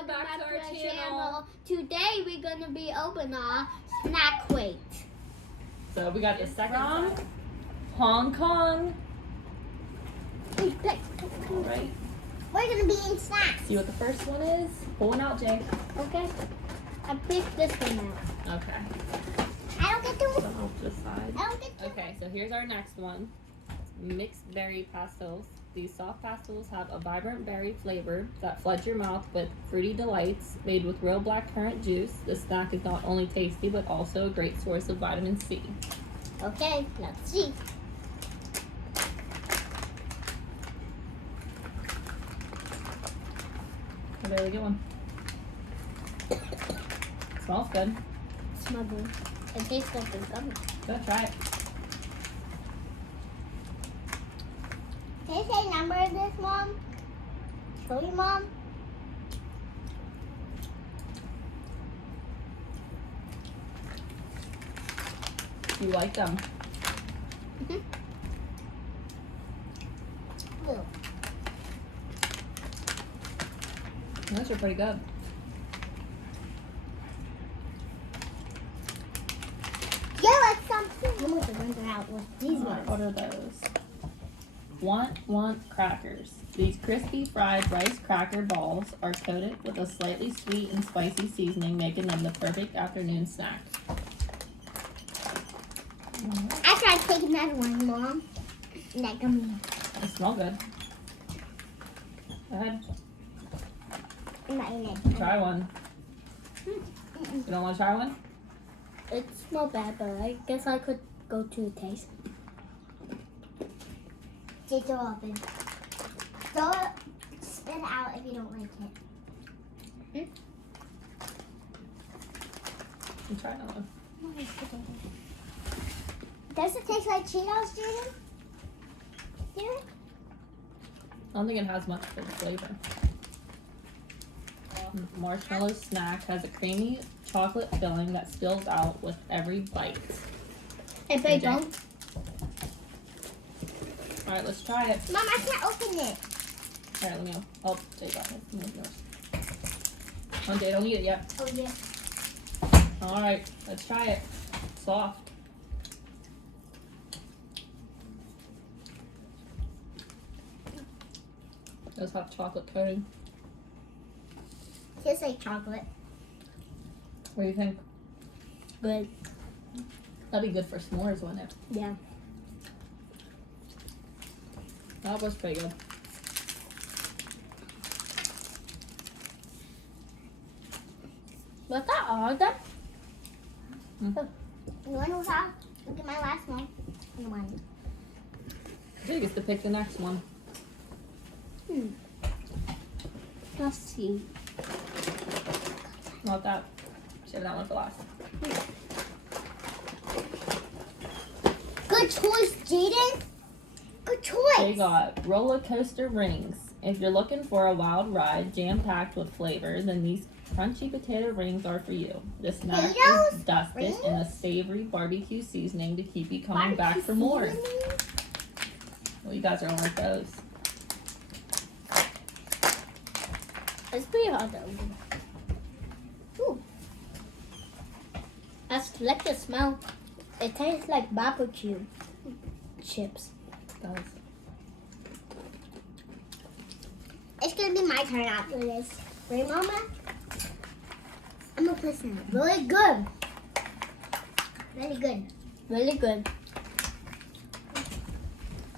welcome back to our channel. Today we're gonna be opening our snack crate. So we got the second from Hong Kong. Alright. We're gonna be in snacks. See what the first one is? Pull one out, Jay. Okay. I picked this one out. Okay. I don't get to. So off the side. I don't get to. Okay, so here's our next one. Mixed berry pastels. These soft pastels have a vibrant berry flavor that floods your mouth with fruity delights. Made with real blackcurrant juice, this snack is not only tasty but also a great source of vitamin C. Okay, let's see. A really good one. Smells good. Smells good. It tastes like a gummy. Go try it. Can you say number of this, Mom? Show you, Mom. You like them? Blue. Those are pretty good. Yeah, like something. I'm going to run out with these ones. What are those? Want crackers. These crispy fried rice cracker balls are coated with a slightly sweet and spicy seasoning, making them the perfect afternoon snack. I tried to take another one, Mom. That gummy. They smell good. Go ahead. I'm not in it. Try one. You don't want to try one? It smells bad, but I guess I could go to a taste. Take it open. Throw it, spit it out if you don't like it. You try that one. Does it taste like Cheetos, Jaden? Yeah. I don't think it has much of a flavor. Marshmallow snack has a creamy chocolate filling that spills out with every bite. If I don't, Alright, let's try it. Mom, I can't open it. Alright, let me know. Oh, Jay got it. Let me yours. Oh, Jay, don't eat it yet. Oh yeah. Alright, let's try it. Soft. Does have chocolate coating. Tastes like chocolate. What do you think? Good. That'd be good for s'mores, wouldn't it? Yeah. That was pretty good. Was that all of them? Mm. Oh. You want to look at my last one? One. Jay gets to pick the next one. Let's see. Not that. Save that one for last. Good choice, Jaden. Good They choice. got roller coaster rings. If you're looking for a wild ride jam-packed with flavor, then these crunchy potato rings are for you. The snack is Potatoes? dusted in a savory barbecue seasoning to keep you coming back for more. Well, you guys are gonna like those. It's pretty hard to open. Ooh. I like the smell. It tastes like barbecue chips. It does. It's gonna be my turn after this. Right, Mama? I'm gonna put some. Really good. Really good. Really good.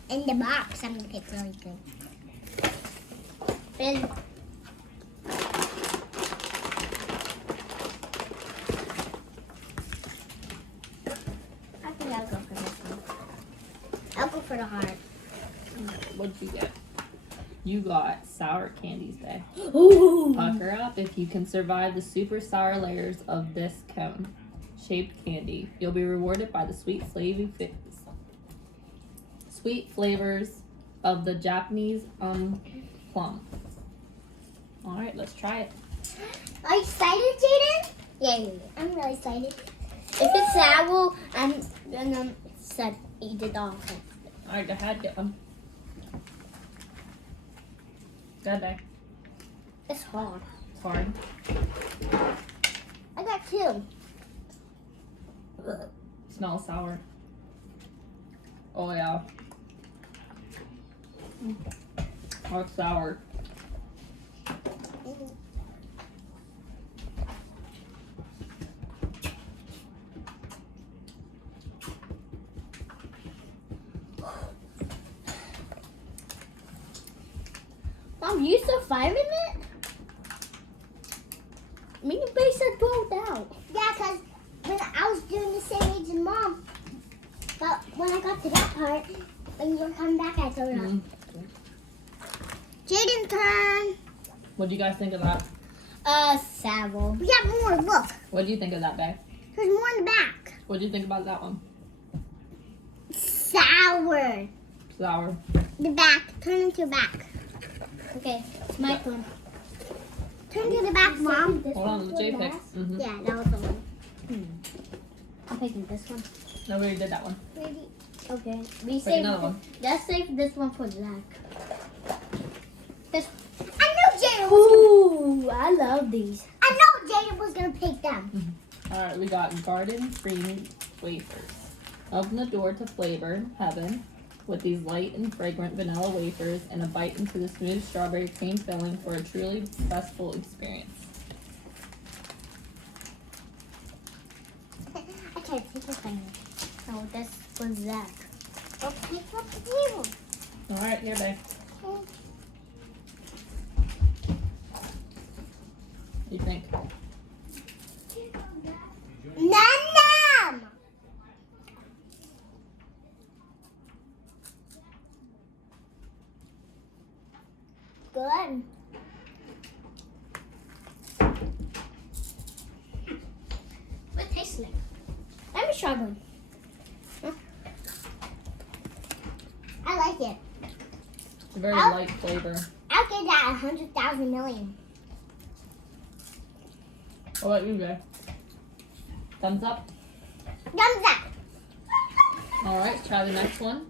In the box, I'm gonna pick really good. And I think I'll go for this one. I'll go for the heart. What'd you get? You got sour candies, babe. Ooh. Pucker up if you can survive the super sour layers of this cone shaped candy. You'll be rewarded by the sweet flavors of the Japanese plum. All right, let's try it. Are you excited, Jaden? Yeah. I'm really excited. If it's sour, I'm gonna eat it all. All right, go ahead, get one. Good day. It's hard. hard. I got 2. Smells sour. Oh yeah. Oh, it's sour. Mom, you still firing it? Mini base are thrown out. Yeah, because when I was doing the same age as Mom, but when I got to that part, when you were coming back, I threw it out. Jaden's turn. What do you guys think of that? Sour. We got more, look. What do you think of that, babe? There's more in the back. What do you think about that one? Sour. Sour. The back. Turn into the back. Okay, it's my turn. Turn to the back, Mom. Hold on, the J picks. Yeah, that was the one. I'm picking this one. No, we already did that one. Okay. Pick another one. Let's save this one for Zach. This. I know Jaden was. Ooh, I love these. I know Jaden was gonna pick them. All right, we got garden cream wafers. Open the door to flavor heaven with these light and fragrant vanilla wafers and a bite into the smooth strawberry cream filling for a truly restful experience. I can't take a finger. Oh, that's for Zach. Oh, pick up the table. All right, here, babe. What do you think? Num. Good. What tastes like? Let me try one. I like it. It's a very light flavor. I'll give that 100,000 million. What about you, babe? Thumbs up? Thumbs up. All right, try the next one.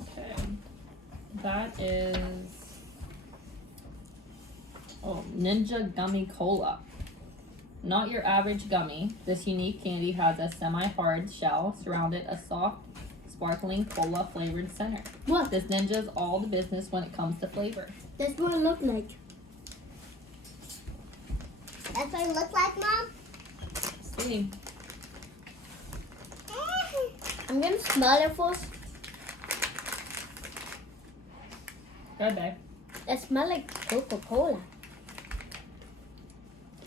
Okay. That is Ninja Gummy Cola. Not your average gummy. This unique candy has a semi-hard shell surrounded a soft, sparkling cola flavored center. What? This Ninja's all the business when it comes to flavor. That's what it look like. That's what it look like, Mom? See. I'm gonna smell it first. Good, babe. It smells like Coca-Cola.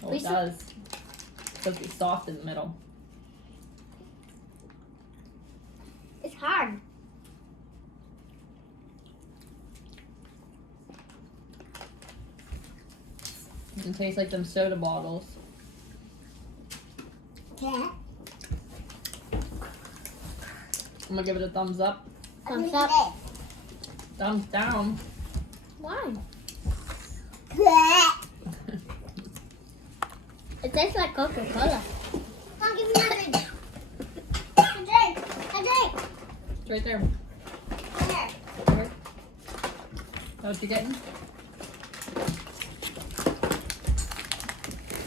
Oh, it does. It's supposed to be soft in the middle. It's hard. It can taste like them soda bottles. Yeah. I'm gonna give it a thumbs up. Thumbs up. Thumbs down. Why? It tastes like Coca-Cola. I'll give me another. A drink. A drink. It's right there. There. Here. Is that what you're getting?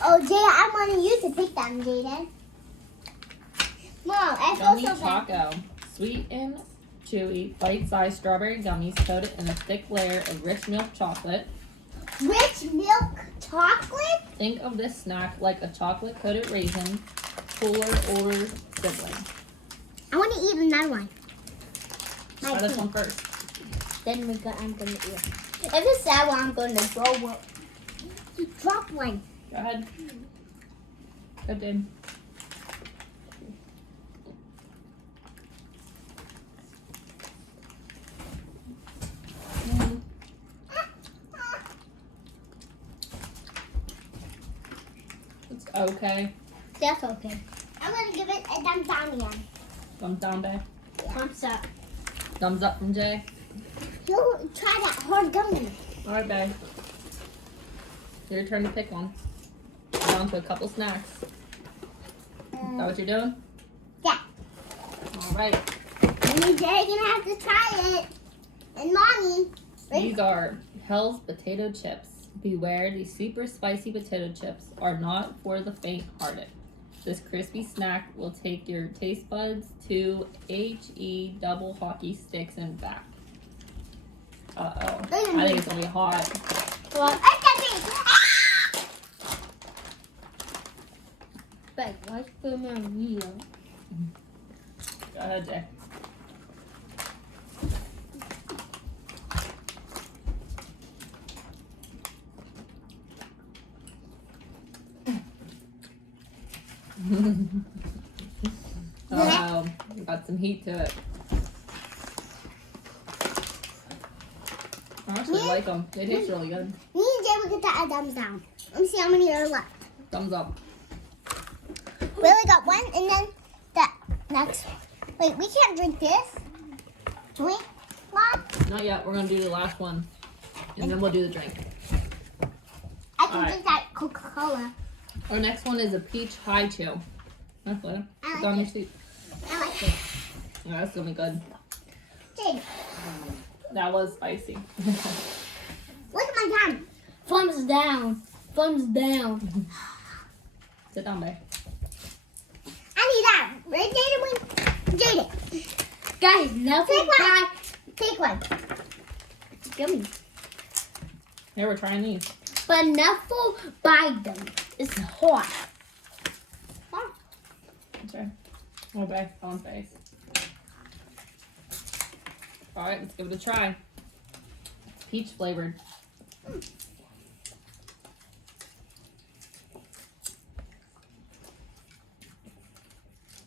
Oh, Jada, I want you to pick them, Jaden. Mom, I feel Gummy so bad. Choco. Sweet and chewy, bite-sized strawberry gummies coated in a thick layer of rich milk chocolate. Rich milk chocolate? Think of this snack like a chocolate-coated raisin, cooler, older sibling. I want to eat another one. Try this one first. Then I'm gonna eat. If it's that one, I'm gonna throw up. Drop one. Go ahead. Good, dude. It's okay. That's okay. I'm gonna give it a thumbs down again. Thumbs down, babe. Thumbs up. Thumbs up from Jay. You'll try that hard gummy. All right, babe. Your turn to pick one. Down to a couple snacks. Is that what you're doing? Yeah. All right. Me and Jay gonna have to try it. And Mommy. These are Hell's potato chips. Beware, these super spicy potato chips are not for the faint-hearted. This crispy snack will take your taste buds to HE double hockey sticks and back. Uh-oh. I think it's gonna be hot. What? But what's gonna be? Go ahead, Jay. Oh, got some heat to it. I actually like them. They taste really good. Me and Jay will get that a thumbs down. Let me see how many are left. Thumbs up. We only got one, and then the next. Wait, we can't drink this. Can we, Mom? Not yet. We're gonna do the last one, and then we'll do the drink. I can All right. drink that Coca-Cola. Our next one is a peach high chew. That's what. I It's like on your it. seat. I like it. Yeah, that's gonna be good. Jay, That was spicy. look at my hand. Thumbs down. Thumbs down. Sit down, babe. I need that. Right, Jaden? Jaden. Guys, nothing. Take one. It's yummy. Here, we're trying these. But Nuffle buy them. It's hot. Okay. Oh, babe, on face. All right, let's give it a try. Peach flavored.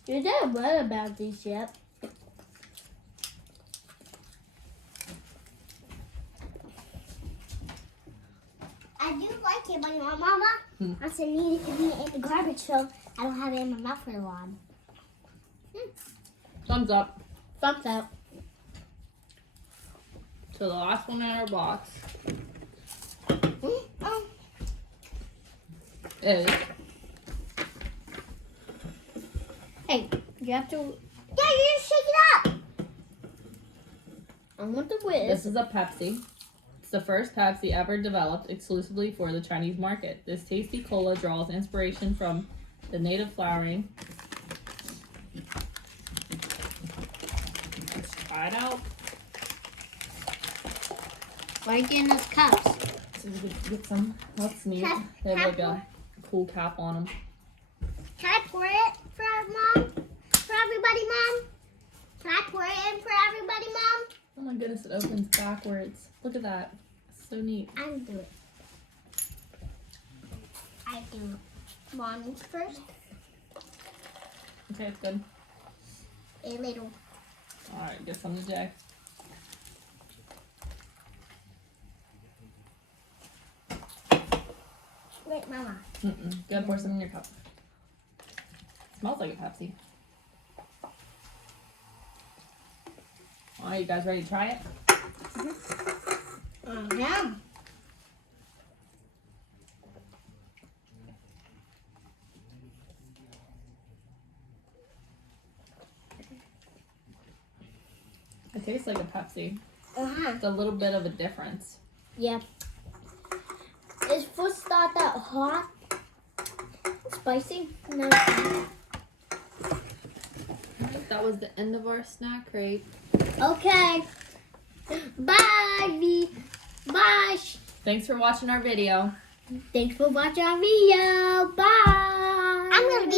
You didn't read about these yet. I do like it, but you know, Mama, I said need it to be in the garbage, so I don't have it in my mouth for long. Thumbs up. Thumbs up. So the last one in our box is Hey, you have to. Yeah, you just shake it up. I want the whiz. this is a Pepsi. It's the first Pepsi ever developed exclusively for the Chinese market. This tasty cola draws inspiration from the native flowering. Let's try it out. Why are you getting us cups? So we could get some. That's neat. Cap- They have like cap a cool cap on them. Can I pour it for Mom? For everybody, Mom? Can I pour it in for everybody, Mom? Oh my goodness, it opens backwards. Look at that. So neat. I do it. I do Mommy's first. Okay, it's good. A little. Alright, get some to Jay. Wait, Mama. Go pour some in your cup. Smells like a Pepsi. Alright, you guys ready to try it? Yeah. It tastes like a Pepsi. Uh-huh. It's a little bit of a difference. Yeah. It's first start that hot, spicy. No. Alright, that was the end of our snack crate. Okay. Bye, V. Bye. Thanks for watching our video. Thanks for watching our video. Bye. I'm gonna be